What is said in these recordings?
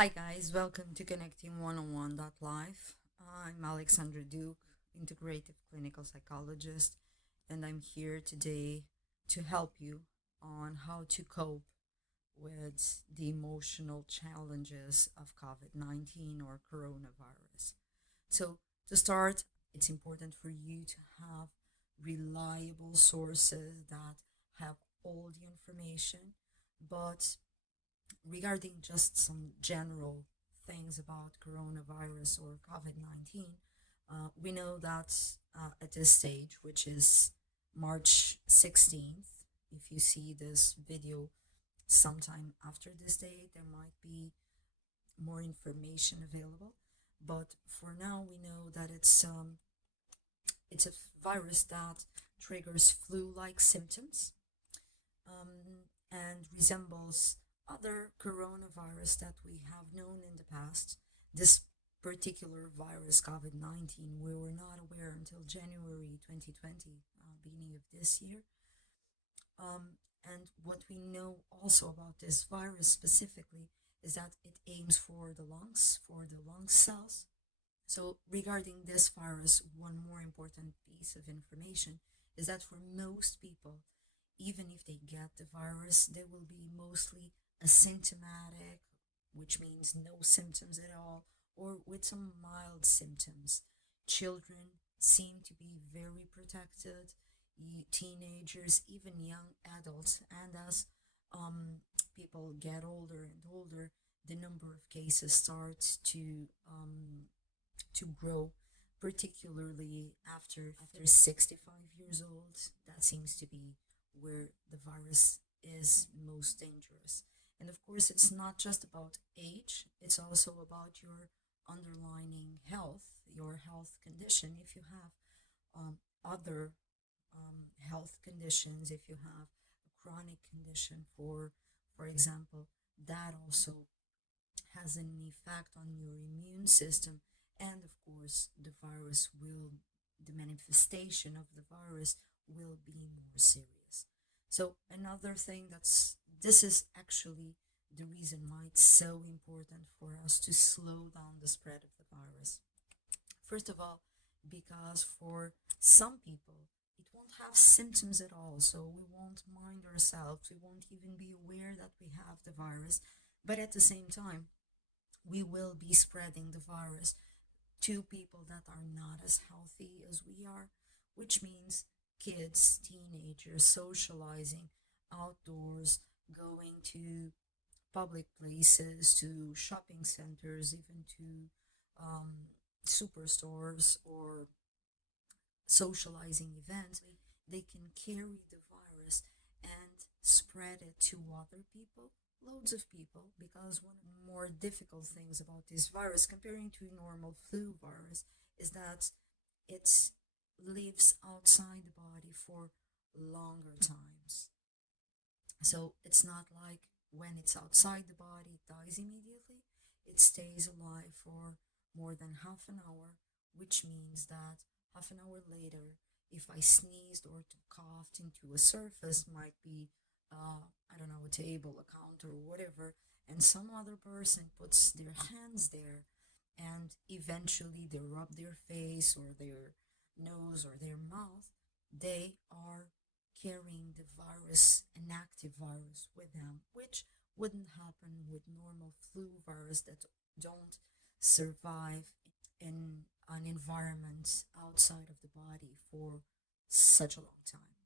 Hi guys, welcome to Connecting One-on-One.live. I'm Alexandra Duque, Integrative Clinical Psychologist, and I'm here today to help you on how to cope with the emotional challenges of COVID-19 or coronavirus. So, to start, it's important for you to have reliable sources that have all the information, but regarding just some general things about coronavirus or COVID 19, we know that at this stage, which is March 16th, if you see this video sometime after this date, there might be more information available. But for now, we know that it's a virus that triggers flu-like symptoms and resembles other coronavirus that we have known in the past. This particular virus, COVID 19, we were not aware until January 2020, beginning of this year. And what we know also about this virus specifically is that it aims for the lung cells. So, regarding this virus, one more important piece of information is that for most people, even if they get the virus, they will be mostly asymptomatic, which means no symptoms at all, or with some mild symptoms. Children seem to be very protected, teenagers, even young adults, and as people get older and older, the number of cases starts to grow, particularly after 65 years old. That seems to be where the virus is most dangerous. And of course, it's not just about age, it's also about your underlying health, your health condition. If you have other health conditions, if you have a chronic condition, for example, that also has an effect on your immune system. And of course, the manifestation of the virus will be more serious. So another thing this is actually the reason why it's so important for us to slow down the spread of the virus. First of all, because for some people, it won't have symptoms at all, so we won't mind ourselves, we won't even be aware that we have the virus, but at the same time, we will be spreading the virus to people that are not as healthy as we are, which means kids, teenagers, socializing outdoors, going to public places, to shopping centers, even to superstores or socializing events. They can carry the virus and spread it to other people, loads of people, because one of the more difficult things about this virus, comparing to a normal flu virus, is that it lives outside the body for longer times. So it's not like when it's outside the body, it dies immediately. It stays alive for more than half an hour, which means that half an hour later, if I sneezed or coughed into a surface, might be, I don't know, a table, a counter, whatever, and some other person puts their hands there and eventually they rub their face or their nose or their mouth, they are carrying the virus, an active virus with them, which wouldn't happen with normal flu virus that don't survive in an environment outside of the body for such a long time.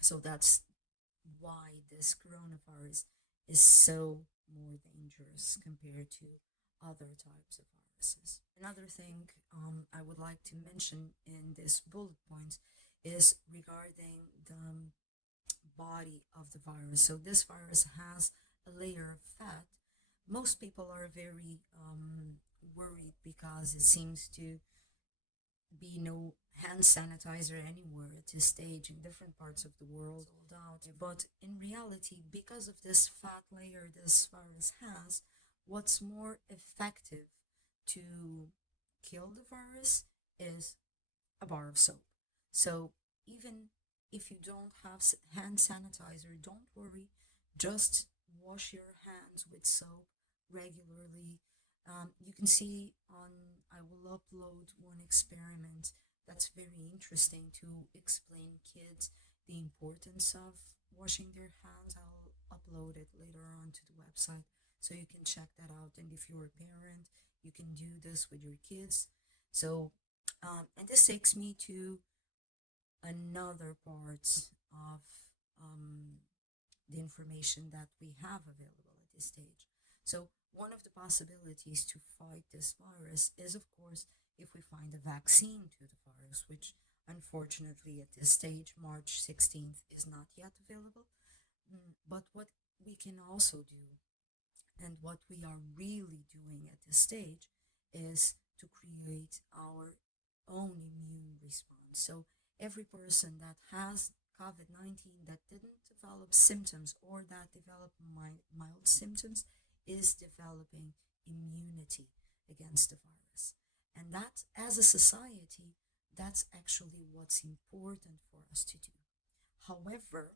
So that's why this coronavirus is so more dangerous compared to other types of viruses. Another thing I would like to mention in this bullet point is regarding the body of the virus. So this virus has a layer of fat. Most people are very worried because it seems to be no hand sanitizer anywhere at this stage in different parts of the world, sold out. But in reality, because of this fat layer this virus has, what's more effective to kill the virus is a bar of soap. So even if you don't have hand sanitizer, don't worry, just wash your hands with soap regularly. You can see I will upload one experiment that's very interesting to explain kids the importance of washing their hands. I'll upload it later on to the website so you can check that out. And if you're a parent, you can do this with your kids. So, and this takes me to another part of um, the information that we have available at this stage. So, one of the possibilities to fight this virus is, of course, if we find a vaccine to the virus, which unfortunately at this stage, March 16th, is not yet available. But what we can also do, and what we are really doing at this stage, is to create our own immune response. So every person that has COVID-19 that didn't develop symptoms or that developed mild symptoms is developing immunity against the virus. And that, as a society, that's actually what's important for us to do. However,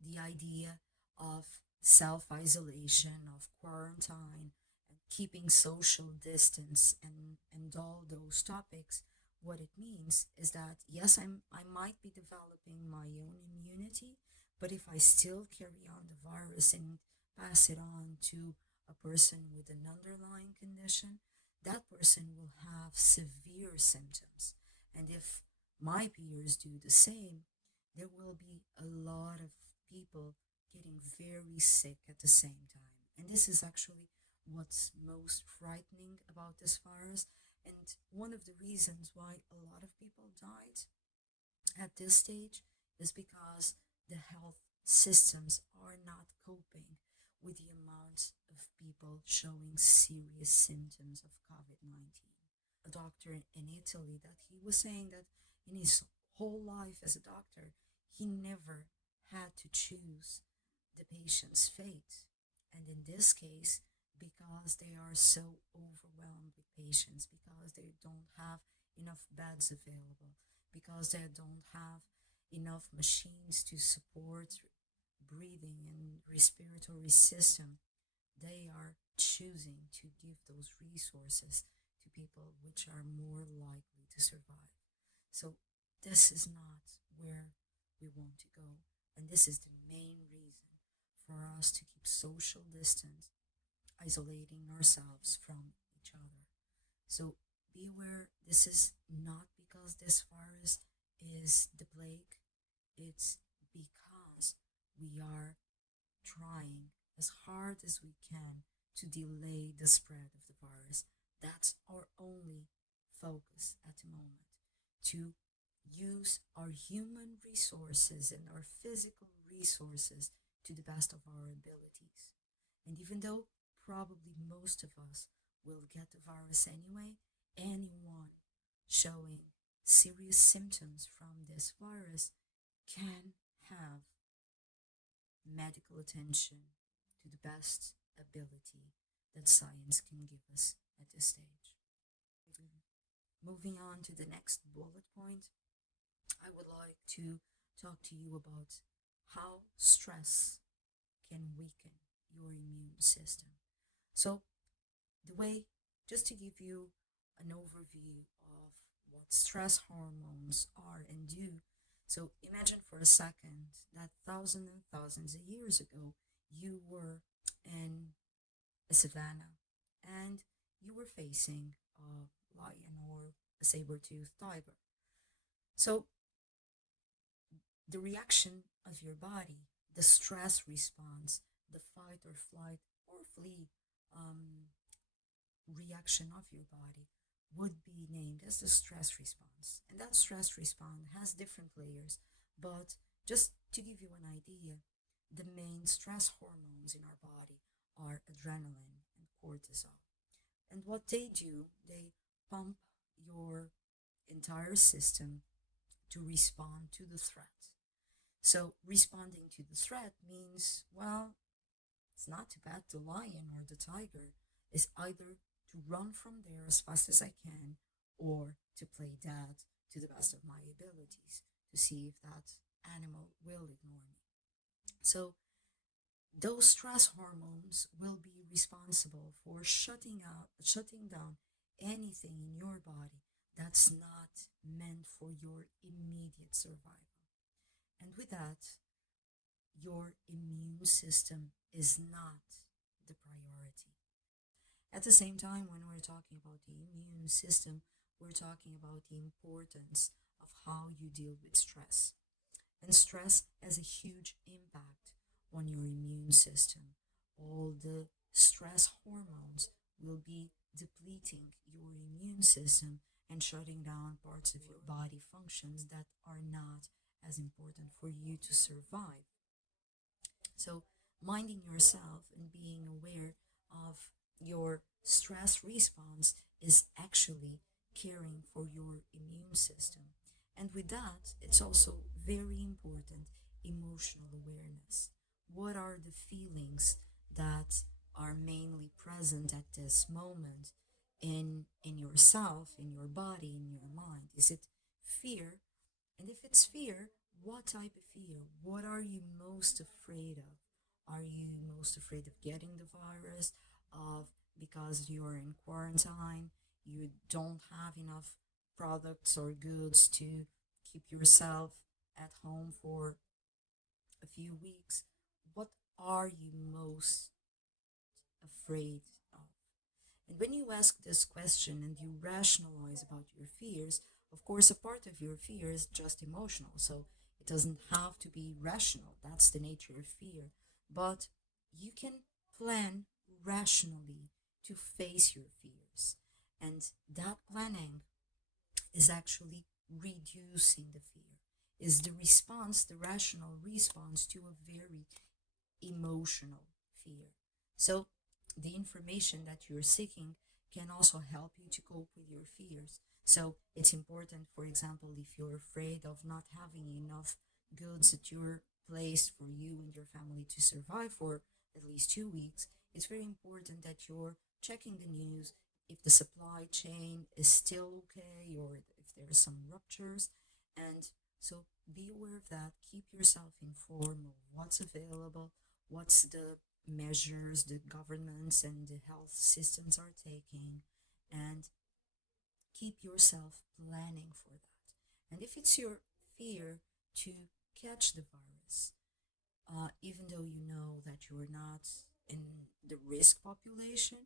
the idea of self isolation, of quarantine, and keeping social distance, and all those topics, what it means is that yes, I might be developing my own immunity, but if I still carry on the virus and pass it on to a person with an underlying condition, that person will have severe symptoms. And if my peers do the same, there will be a lot of people getting very sick at the same time. And this is actually what's most frightening about this virus. And one of the reasons why a lot of people died at this stage is because the health systems are not coping with the amount of people showing serious symptoms of COVID-19. A doctor in Italy that he was saying that in his whole life as a doctor, he never had to choose the patient's fate. And in this case, because they are so overwhelmed with patients, because they don't have enough beds available, because they don't have enough machines to support breathing and respiratory system, they are choosing to give those resources to people which are more likely to survive. So this is not where we want to go. And this is the main reason for us to keep social distance, isolating ourselves from each other. So be aware, this is not because this virus is the plague, it's because we are trying as hard as we can to delay the spread of the virus. That's our only focus at the moment, to use our human resources and our physical resources to the best of our abilities. And even though probably most of us will get the virus anyway, anyone showing serious symptoms from this virus can have medical attention to the best ability that science can give us at this stage. Moving on to the next bullet point, I would like to talk to you about how stress can weaken your immune system. So, the way, just to give you an overview of what stress hormones are and do. So, imagine for a second that thousands and thousands of years ago, you were in a savanna and you were facing a lion or a saber-toothed tiger. So, the reaction of your body, the stress response, the fight or flight or flee um, reaction of your body would be named as the stress response. And that stress response has different layers, but just to give you an idea, the main stress hormones in our body are adrenaline and cortisol. And what they do, they pump your entire system to respond to the threat. So responding to the threat means, well, it's not to bat the lion or the tiger. It's either to run from there as fast as I can or to play dead to the best of my abilities to see if that animal will ignore me. So those stress hormones will be responsible for shutting down anything in your body that's not meant for your immediate survival. And with that, your immune system is not the priority. At the same time, when we're talking about the immune system, we're talking about the importance of how you deal with stress. And stress has a huge impact on your immune system. All the stress hormones will be depleting your immune system and shutting down parts of your body functions that are not as important for you to survive. So, minding yourself and being aware of your stress response is actually caring for your immune system. And with that, it's also very important emotional awareness. What are the feelings that are mainly present at this moment in yourself, in your body, in your mind? Is it fear? And if it's fear, what type of fear? What are you most afraid of? Are you most afraid of getting the virus? Of because you're in quarantine, you don't have enough products or goods to keep yourself at home for a few weeks? What are you most afraid of? And when you ask this question and you rationalize about your fears, of course, a part of your fear is just emotional. So it doesn't have to be rational. That's the nature of fear. But you can plan rationally to face your fears. And that planning is actually reducing the fear, is the response, the rational response to a very emotional fear. So, the information that you're seeking can also help you to cope with your fears. So, it's important, for example, if you're afraid of not having enough goods at your place for you and your family to survive for at least 2 weeks, it's very important that you're checking the news if the supply chain is still okay or if there are some ruptures. And so be aware of that. Keep yourself informed of what's available, what's the measures the governments and the health systems are taking, and keep yourself planning for that. And if it's your fear to catch the virus, even though you know that you're not in the risk population,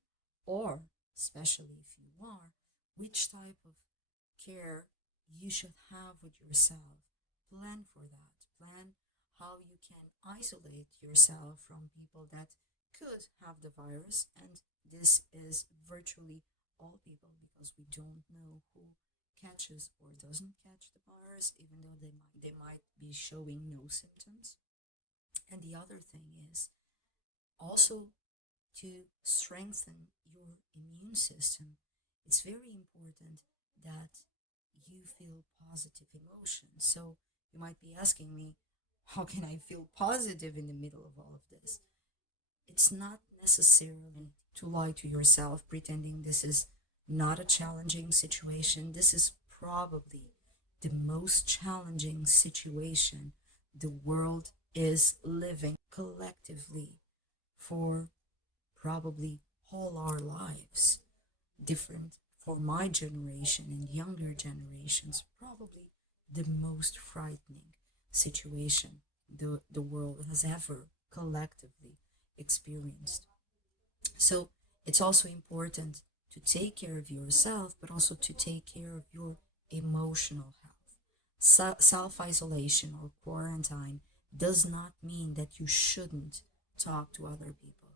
or especially if you are, which type of care you should have with yourself. Plan for that. Plan how you can isolate yourself from people that could have the virus. And this is virtually all people because we don't know who catches or doesn't catch the virus, even though they might be showing no symptoms. And the other thing is also to strengthen your immune system. It's very important that you feel positive emotions. So you might be asking me, how can I feel positive in the middle of all of this? It's not necessarily to lie to yourself, pretending this is not a challenging situation. This is probably the most challenging situation the world is living collectively for probably all our lives. Different for my generation and younger generations, probably the most frightening situation the world has ever collectively experienced. So it's also important to take care of yourself, but also to take care of your emotional health. Self isolation or quarantine does not mean that you shouldn't talk to other people,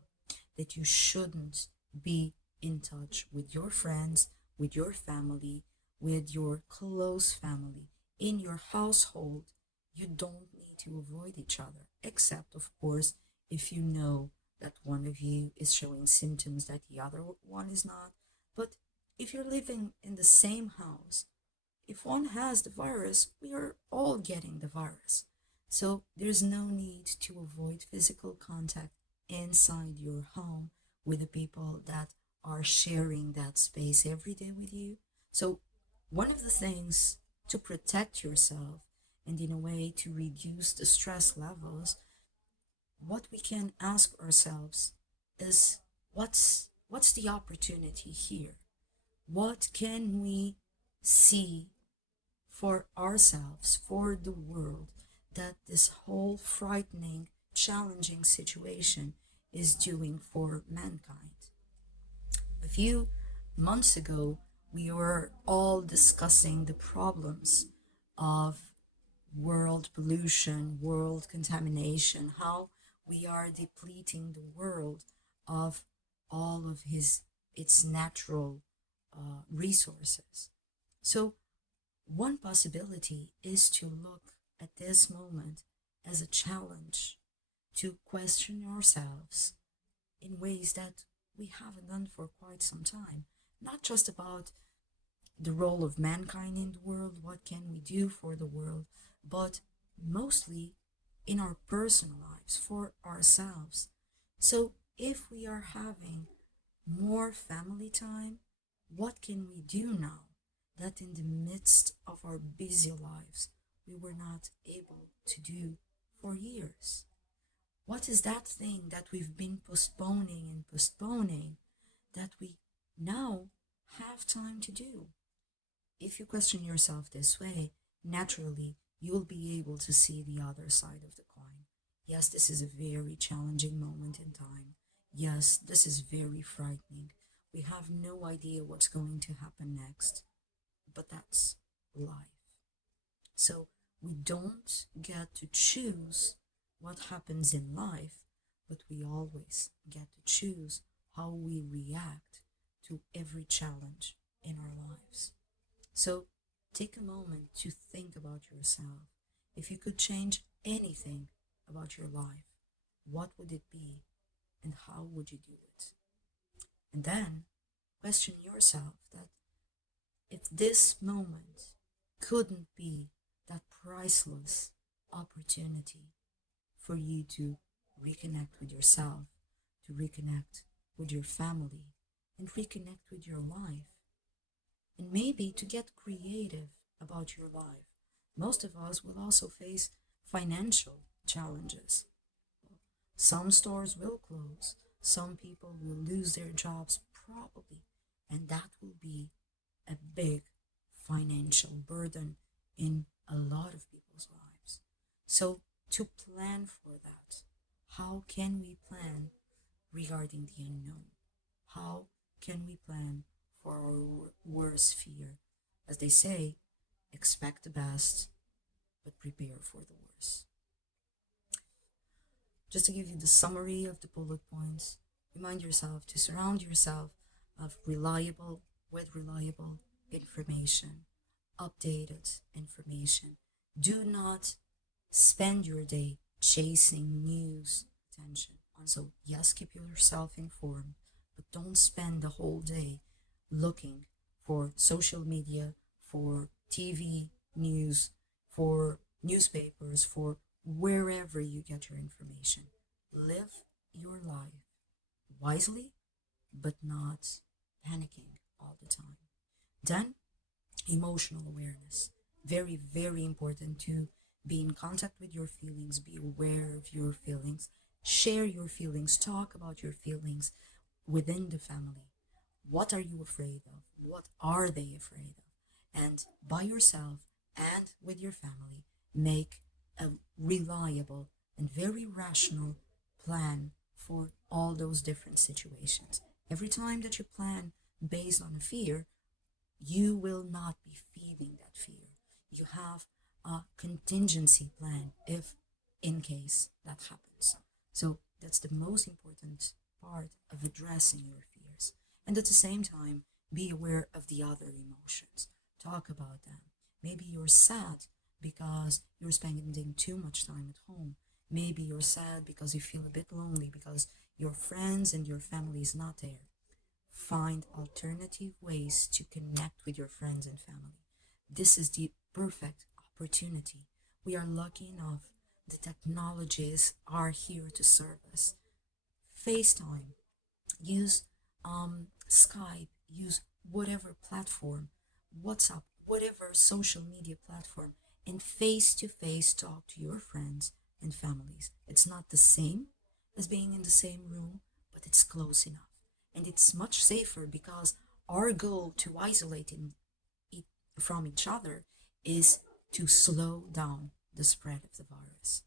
that you shouldn't be in touch with your friends, with your family, with your close family. In your household, you don't need to avoid each other, except, of course, if you know that one of you is showing symptoms that the other one is not. But if you're living in the same house, if one has the virus, we are all getting the virus. So there's no need to avoid physical contact inside your home with the people that are sharing that space every day with you. So one of the things to protect yourself and in a way to reduce the stress levels what we can ask ourselves is what's the opportunity here? What can we see for ourselves, for the world, that this whole frightening, challenging situation is doing for mankind? A few months ago, we were all discussing the problems of world pollution, world contamination, how we are depleting the world of all of its natural resources. So one possibility is to look at this moment as a challenge to question ourselves in ways that we haven't done for quite some time. Not just about the role of mankind in the world, what can we do for the world, but mostly in our personal lives, for ourselves. So if we are having more family time, what can we do now that in the midst of our busy lives we were not able to do for years? What is that thing that we've been postponing and postponing that we now have time to do? If you question yourself this way, naturally you'll be able to see the other side of the coin. Yes, this is a very challenging moment in time. Yes, this is very frightening. We have no idea what's going to happen next, but that's life. So we don't get to choose what happens in life, but we always get to choose how we react to every challenge in our lives. So take a moment to think about yourself. If you could change anything about your life, what would it be and how would you do it? And then question yourself that if this moment couldn't be that priceless opportunity for you to reconnect with yourself, to reconnect with your family, and reconnect with your life, and maybe to get creative about your life. Most of us will also face financial challenges. Some stores will close, some people will lose their jobs probably, and that will be a big financial burden in a lot of people's lives. So, to plan for that, how can we plan regarding the unknown? How can we plan for our worst fear? As they say, expect the best, but prepare for the worst. Just to give you the summary of the bullet points, remind yourself to surround yourself of reliable information, updated information. Do not spend your day chasing news attention. So yes, keep yourself informed, but don't spend the whole day looking for social media, for TV news, for newspapers, for wherever you get your information. Live your life wisely, but not panicking all the time. Then, emotional awareness. Very, very important to be in contact with your feelings, be aware of your feelings, share your feelings, talk about your feelings within the family. What are you afraid of? What are they afraid of? And by yourself and with your family, make a reliable and very rational plan for all those different situations. Every time that you plan based on a fear, you will not be feeding that fear. You have a contingency plan if in case that happens. So that's the most important part of addressing your fears. And at the same time, be aware of the other emotions. Talk about them. Maybe you're sad because you're spending too much time at home. Maybe you're sad because you feel a bit lonely because your friends and your family is not there. Find alternative ways to connect with your friends and family. This is the perfect opportunity. We are lucky enough. The technologies are here to serve us. FaceTime, use Skype, use whatever platform, WhatsApp, whatever social media platform, and face to face talk to your friends and families. It's not the same as being in the same room, but it's close enough. And it's much safer because our goal to isolate it from each other is to slow down the spread of the virus.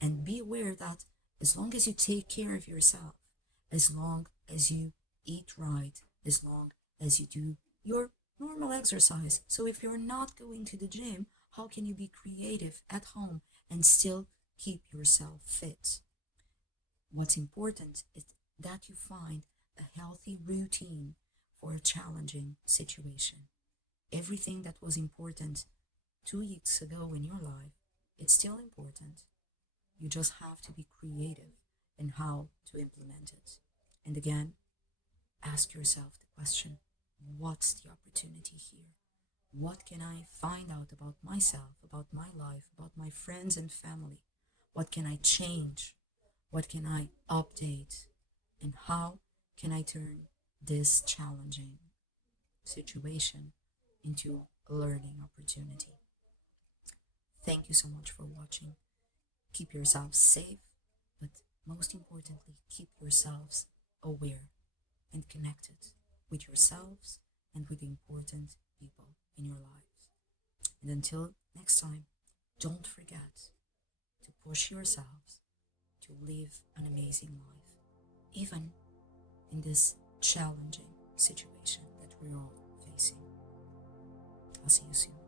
And be aware that as long as you take care of yourself, as long as you eat right, as long as you do your normal exercise. So if you're not going to the gym, how can you be creative at home and still keep yourself fit? What's important is that you find a healthy routine for a challenging situation. Everything that was important 2 weeks ago in your life, it's still important. You just have to be creative in how to implement it. And again, ask yourself the question, what's the opportunity here? What can I find out about myself, about my life, about my friends and family? What can I change? What can I update? And how can I turn this challenging situation into a learning opportunity? Thank you so much for watching. Keep yourselves safe, but most importantly, keep yourselves aware and connected with yourselves and with the important people in your lives. And until next time, don't forget to push yourselves to live an amazing life, even in this challenging situation that we're all facing. I'll see you soon.